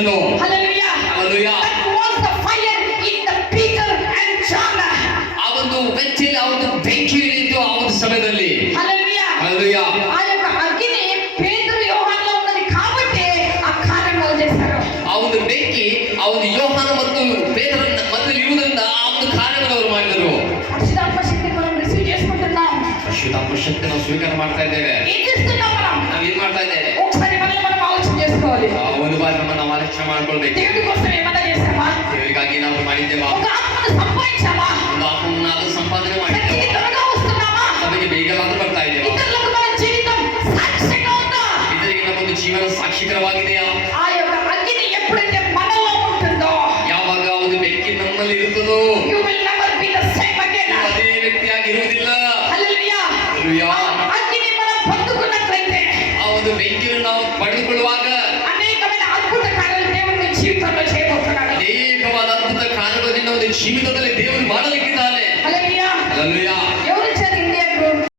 ಬೆಳೆಸಲು. Hallelujah. Hallelujah. That was the fire in the Peter and John. ಆ ಒಂದು ವ್ಯಕ್ತಿಯಲ್ಲಿ ಆ ಒಂದು ಬೆಂಕಿ ಇಳಿಯಿತು ಆ ಒಂದು ಸಮಯದಲ್ಲಿ. Hallelujah. Hallelujah. ఆ యొక్క అగ్ని పేతురు యోహానులో ఉన్నది కాబట్టి ఆ కార్యములు చేశారు. ಆ ಒಂದು ಬೆಂಕಿ ಆ ಒಂದು ಯೋಹಾನ ಮತ್ತು ಪೇತ್ರನ ಮಧ್ಯದಲ್ಲಿ ಇರುವುದರಿಂದ ಆ ಒಂದು ಕಾರ್ಯವನ್ನು ಅವರು ಮಾಡಿದರು. పరిశుద్ధాత్మ శక్తిని మనం రిసీవ్ చేసుకుంటున్నాం. ಪರಿಶುದ್ಧಾತ್ಮ ಶಕ್ತಿ ನಾವು ಸ್ವೀಕಾರ ಮಾಡ್ತಾ ಇದ್ದೇವೆ. ఏం చేస్తున్నాం మనం? ನಾವು ಏನ್ ಮಾಡ್ತಾ ಇದ್ದೇವೆ? ఒకసారి మనల్ని మనం ఆలోచన చేసుకోవాలి. ಒಂದು ಬಾರಿ ನಮ್ಮನ್ನು ನಾವು ಆಲೋಚನೆ ಮಾಡ್ಕೊಳ್ಬೇಕು. దేవుడి కోసం ఏమైనా చేసామా? ದೇವರಿಗಾಗಿ ನಾವು ಮಾಡಿದ್ದೇವಾ? ఒక ఆత్మను సంపాదించామా? ಒಂದು ಆತ್ಮವನ್ನು ಸಂಪಾದನೆ ಮಾಡಿದ್ದೇವೆ. సత్యకి త్వరగా వస్తున్నామా? ನಮಗೆ ಬೇಗವಾದ ಬರ್ತಾ ಇದ್ದೇವೆ. ఇతరులకు మన జీవితం సాక్ష్యంగా ఉందా? ಇದರಿಗೆ ನಮ್ಮೊಂದು ಜೀವನ ಸಾಕ್ಷಿಕರವಾಗಿದೆಯಾ? ఆ యొక్క అగ్ని ఎప్పుడైతే మనలో ఉంటుందో ಯಾವಾಗ ಒಂದು ಬೆಂಕಿ ನಮ್ಮಲ್ಲಿ ಇರುತ್ತದೋ you will never be the same again. ಅದೇ ವ್ಯಕ್ತಿಯಾಗಿ ಇರುವುದಿಲ್ಲ. హల్లెలూయా. Hallelujah. అగ్ని మనం పొందుకున్నట్లయితే ಆ ಒಂದು ಬೆಂಕಿಯನ್ನು ನಾವು ಪಡೆದುಕೊಳ್ಳುವಾಗ అనేకమైన అద్భుత కార్యాలు దేవుడు మీ జీవితంలో చేయబోతున్నాడు. ಅನೇಕವಾದ ಅದ್ಭುತ ಕಾರ್ಯಗಳನ್ನು ನಿನ್ನ ಒಂದು ಜೀವಿತದಲ್ಲಿ ದೇವರು ಮಾಡಲಿಕ್ಕಿದ್ದಾನೆ. హల్లెలూయా. Hallelujah.